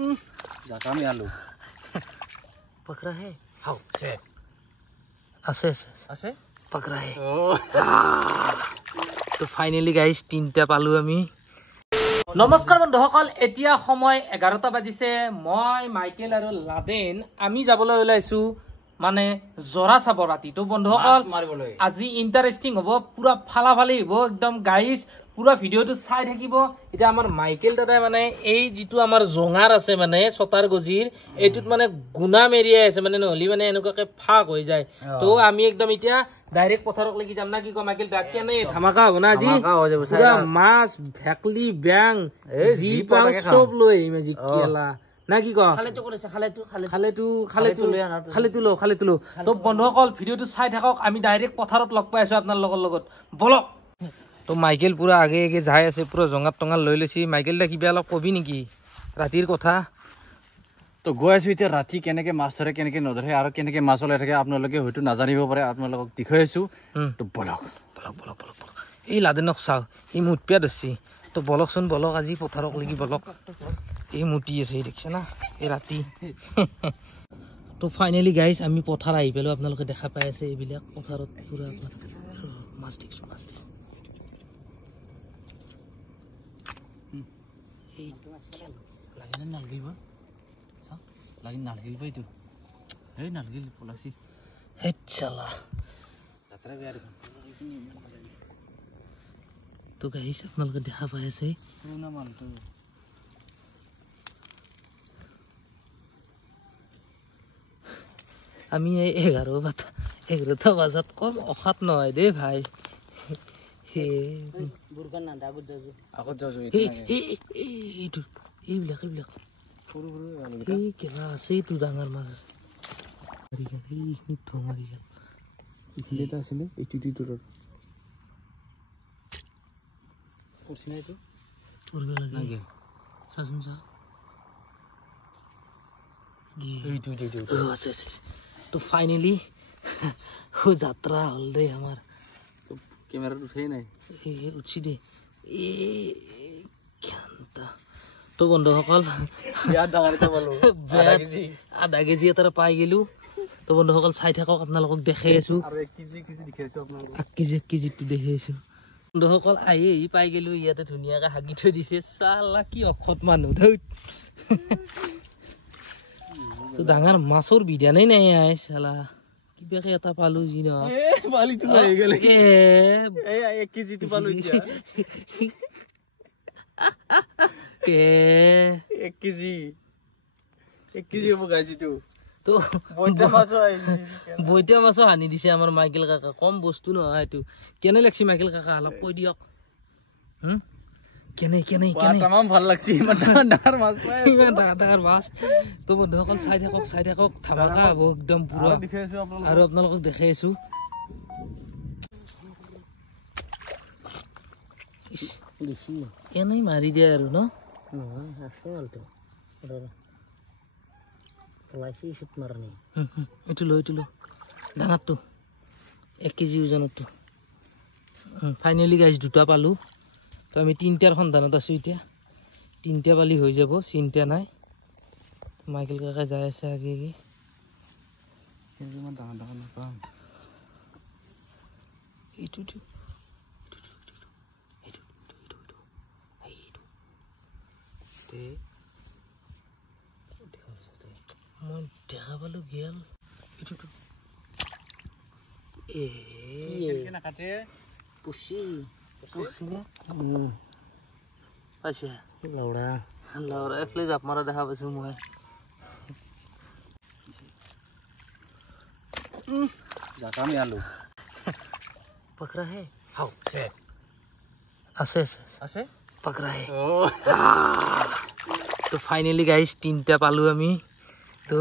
जाका में आलू पकड़ा है हाउ से आसे पकड़ा है तो फाइनली गाइस तीनटा पालू আমি নমস্কাৰ বন্ধুসকল এতিয়া সময় 11টা বাজিছে মই মাইকেল আৰু লাদেন আমি যাবলৈ ওলাইছো মানে জৰা চাব ৰাতি তো বন্ধুসকল আজি ইন্টাৰেষ্টিং হ'ব পুৰা ফালাফালি হ'ব একদম গাইস পুৰা ভিডিওটো চাই থাকিব এটা আমাৰ মাইকেল দাদাই মানে এই যিটো আমাৰ জঙাৰ আছে মানে ছটাৰ গজিৰ এইটোত মানে গুনা মেৰিয়া আছে মানে নহলি মানে এনেকুৱাকে ফাক হৈ যায় তো আমি একদম এতিয়া ডাইৰেক্ট পথাৰক লাগি যাম না কি ক মাইকেল দাক কেনে ধামাকা হ'ব না আজি পুৰা মাছ ভেকলি ব্যাং জি পাং সব লৈ মেজিক কেলা না কি ক খালেটো তো বন্ধুসকল ভিডিওটো চাই থাকক আমি ডাইৰেক্ট পথাৰত লগ পাই আছো আপোনাৰ লগত বলক তো মাইকেল পুরা আগে যাই আছে পুরা জঙাত টঙাল লৈ লৈছি মাইকেল দা কিবা অলপ কবি নেকি ৰাতিৰ কথা তো গৈ আছো এতিয়া ৰাতি কেনেকে মাছ ধৰে কেনেকে নধৰে আৰু কেনেকে মাছ ওলাই থাকে আপোনালোকে হয়তো নাজানিব পাৰে আপোনালোকক দেখাই আছো তো বলক এই লাদেনক চাও এই মুটপিয়া ধৰছি তো বলকচোন বলক আজি পথাৰক লাগি বলক এই মুটি আছে দেখছে না এই ৰাতি তো ফাইনালি গাইস আমি পথাৰ আহি পেলো আপোনালোকে দেখা পাই আছে এইবিলাক পথাৰত পুৰা মাছ দেখছো lagi nalgil ba itu nalgil polasi chala jatra biar তো গাইস আপোনালোকে দেখা পাই আছে পুরোনা মাল তো আমি 11টা বাজাত কম অখাত নহয় দে ভাই হে বুরকান না আগত যাও এইটো এইবিলাক সৰু এই কেলা আছে এইটো ডাঙৰ মাছ মাৰি গেল এটা আছিলে এইটো দূৰৰ পৰছিনা এইটো তোৰবে লাগে চাচোন চা এইটো আছে তো ফাইনালি ও যাত্ৰা হল দে আমাৰ ক্যামেরা উঠাই নাই উঠছি দে তো বন্ধুসকল আধা কেজি এটা পাই গেলো তো বন্ধুসকল চাই থাকক আপোনালোকক দেখাই আছো এক কেজিটো দেখাই আছো বন্ধুসকল আহি পাই গেলো ইয়াতে ধুনীয়াকে হাগি থৈ দিছে চালা কি অখত মানুহ তো ডাঙৰ মাছৰ বিধানেই নাই আই চালা কিবাকে এটা পালো যি নহয় एक केजी हो गाजी তো বইটা মাছো হানি দিছে আমাৰ মাইকেল কাকা কম বস্তু নহয় এইটো কেনে লাগছি মাইকেল কাকা অলপ কৈ দিয়ক কেনে তামাম ভাল লাগছি ডাঙৰ মাছ তো বন্ধুসকল চাই থাকক ধামাকা হ'ব একদম পুৰা আৰু আপোনালোকক দেখাই আছো এনেই মাৰি দিয়ে আৰু ন এইটো লো ডাঙৰটো 1 কেজি ওজনৰটো ফাইনেলি গাইজ দুটা পালো তো আমি 3টাৰ সন্ধানত আছো এতিয়া 3টা পালি হৈ যাব চিন্তা নাই মাইকেল কাকা যাই আছে আগে এইটো মই দেখা পালো গেল লাউৰা এফালে জাপ মাৰা দেখা পাইছো মই जाका में आलू पकड़ा है हाउ से আছে पकड़ा है তো ফাইনালি গাইস 3টা পালো আমি তো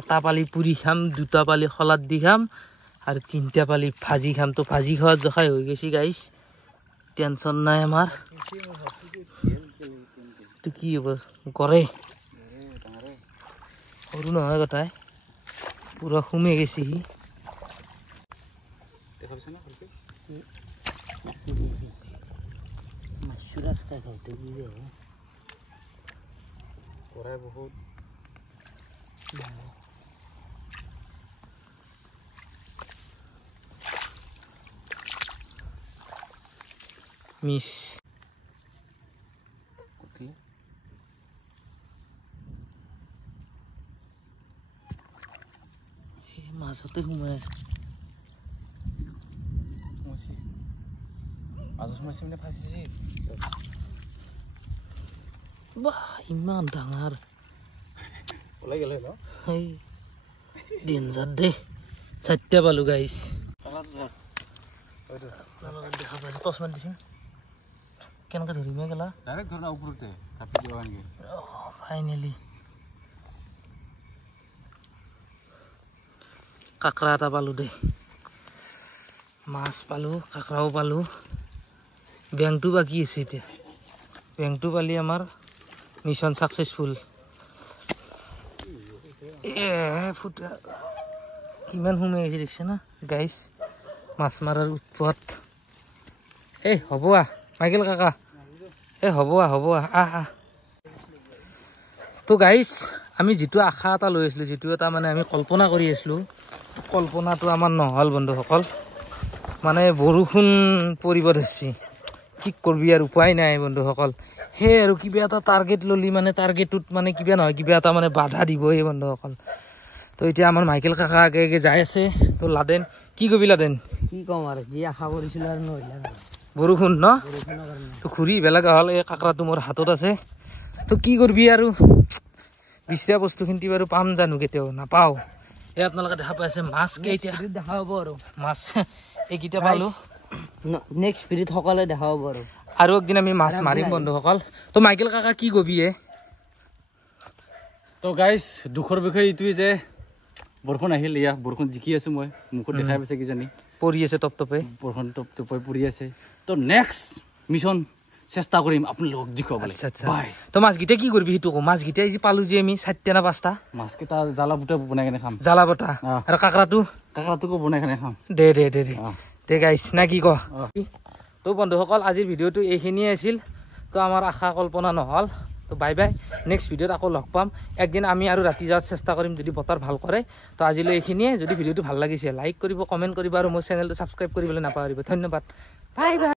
এটা পালি পুৰি খাম দুটা পালি খলাত দি খাম আৰু 3টা পালি ভাজি খাম তো ভাজি খাওয়াত জখাই হৈ গৈছি গাইস টেনশন নাই আমাৰ তো কি হ'ব কৰে সৰু নহয় কথাই পুৰা সুমে গেছি দেখাবছ না ভালকে মাছুৰাস খাইতে দিবে পৰাই বহুত মিছ মাজতে সোমাই আছে বাহ ইমান ডাঙৰ ওলাই গ'লে ন ডেঞ্জাৰ দে 4টা পালো গাইছ দেখা পাইছে টচমান দিছে কেনেকৈ ধৰিমে গেলা ডাইৰেক্ট ধৰ না ওপৰতে কাটি দিবা নেকি ফাইনেলি কাকৰা এটা পালো দে মাছ পালো কাকৰাও পালো বেংটো বাকি আছে এতিয়া বেংটো পালি আমাৰ মিছন সাকসেসফুল ফুটা কিমান সোমাই আহিছে দেখিছে না গাইছ মাছ মাৰাৰ উৎপত হ'ব মাইকেল কাকা হ'ব আহ তো গাইছ আমি যিটো আশা এটা লৈ আছিলোঁ যিটো এটা মানে আমি কল্পনা কৰি আছিলোঁ কল্পনাটো আমাৰ নহ'ল বন্ধুসকল মানে বৰষুণ পৰিব ধৰিছে কি কৰবি আৰু উপায় নাই বন্ধুসকল সেই আৰু কিবা এটা টাৰ্গেট ললি মানে টাৰ্গেটটোত মানে কিবা নহয় কিবা এটা মানে বাধা দিবই বন্ধুসকল তো এতিয়া আমাৰ মাইকেল কাকা আগে আগে যাই আছে তো লাদেন কি কবি লাদেন কি কম আৰু যি আশা কৰিছিলোঁ আৰু নহ'লে বৰষুণ ন তো ঘূৰি বেলেগ হ'ল এই কাকৰাটো মোৰ হাতত আছে তো কি কৰবি আৰু বিচৰা বস্তুখিনি বাৰু পাম জানো কেতিয়াও নাপাওঁ এই আপোনালোকে দেখা পাইছে মাছ কেইটা দেখা হ'ব আৰু মাছ এইকেইটা পালোঁ নেক্সট স্পিৰিট সকলে দেখা হ'ব আৰু একদিন আমি মাছ মাৰিম বন্ধুসকল তো মাইকেল কাকা কি কবি তো গাইজ দুখৰ বিষয়ে এইটোৱে যে বৰষুণ আহিল বৰষুণ জিকি আছো মই মুখত দেখাই পাইছে কিজানি পৰি আছে টপটপে বৰষুণ টপটপাই পৰি আছে তো নেক্সট মিছন চেষ্টা কৰিম আপোনালোকক দেখুৱাবলৈ বাই তো মাছকেইটা কি কৰিবি সেইটো কওঁ মাছকেইটা যি পালোঁ যে আমি 4টা না 5টা মাছকেইটা জ্বালা বুটা বনাই কেনে খাম জ্বালা বটা আৰু কাকৰাটোকো বনাই কেনে খাম দে গাইছ না কি ক তো বন্ধুসকল আজিৰ ভিডিঅ'টো এইখিনিয়ে আছিল তো আমাৰ আশা কল্পনা নহ'ল তো বাই বাই নেক্সট ভিডিঅ'ত আকৌ লগ পাম একদিন আমি আৰু ৰাতি যোৱাৰ চেষ্টা কৰিম যদি বতৰ ভাল কৰে তো আজিলৈ এইখিনিয়ে যদি ভিডিঅ'টো ভাল লাগিছে লাইক কৰিব কমেণ্ট কৰিব আৰু মোৰ চেনেলটো ছাবস্ক্ৰাইব কৰিবলৈ নাপাহৰিব ধন্যবাদ বাই বাই